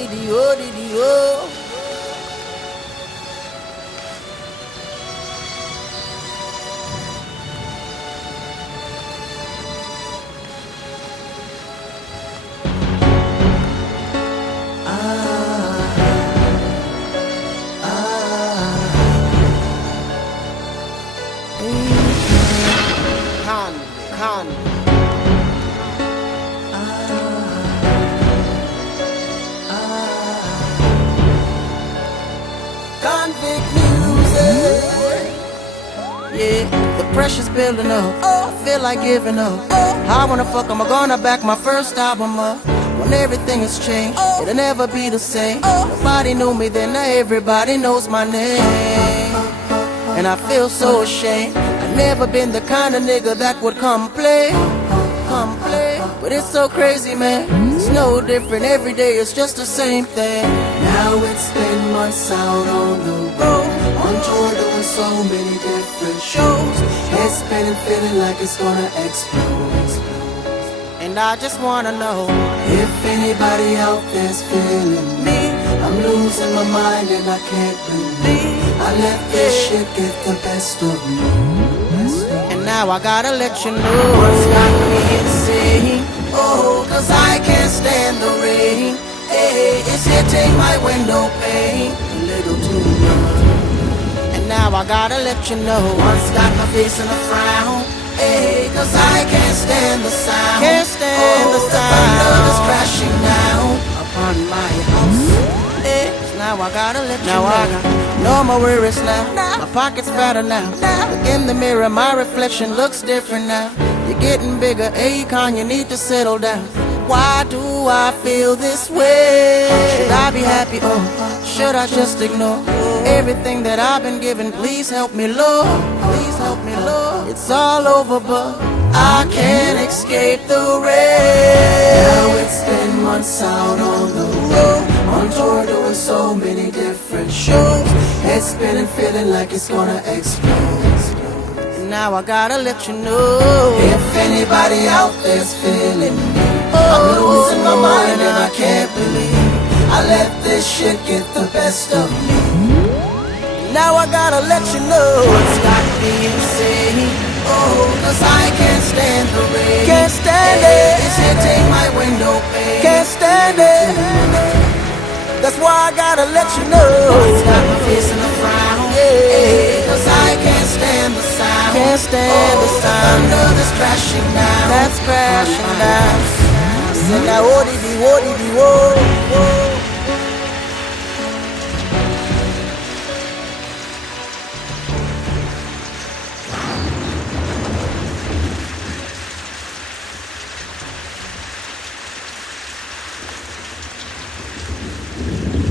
dee dee oh dee dee oh. Convict music. Yeah, the pressure's building up. I feel like giving up. I wanna fuck, am I gonna back my first album up? When everything has changed, it'll never be the same. Nobody knew me then, now everybody knows my name. And I feel so ashamed. I've never been the kind of nigga that would come play. But it's so crazy, man. It's no different, every day it's just the same thing. Now it's been months out on the road, on tour doing so many different shows. Head spinning, feeling like it's gonna explode. And I just wanna know if anybody out there's feeling me. I'm losing my mind and I can't believe I let this shit get the best of me. And now I gotta let you know what's got me insane. Oh, cause I can't stand the rain. Hey, it's hitting my window pane a little too much. And now I gotta let you know what's got my face in a frown. Hey, cause I can't stand the sound. Can't stand the sound. The thunder is crashing down upon my house. Hey, now I gotta let you know. No more worries now. My pocket's fatter now. Look in the mirror, my reflection looks different now. You're getting bigger, Akon, you need to settle down. Why do I feel this way? Should I be happy or should I just ignore everything that I've been given? Please help me, Lord. Please help me, Lord. It's all over, but I can't escape the rain. Now it's been months out on the road, on tour doing so many different shows. Head spinning, feeling like it's gonna explode. Now I gotta let you know if anybody out there's feeling me. I'm losing my mind and I can't believe I let this shit get the best of me. Now I gotta let you know what's got me insane. Oh, cause I can't stand the rain. Can't stand it. It's hitting my window pane. Can't stand it. That's why I gotta let you know what's got my face in a frown. Yeah, cause I can't stand the sound. Can't stand the sound. The thunder that's crashing down. That's crashing down. Sing that oh dee dee, oh dee dee, oh.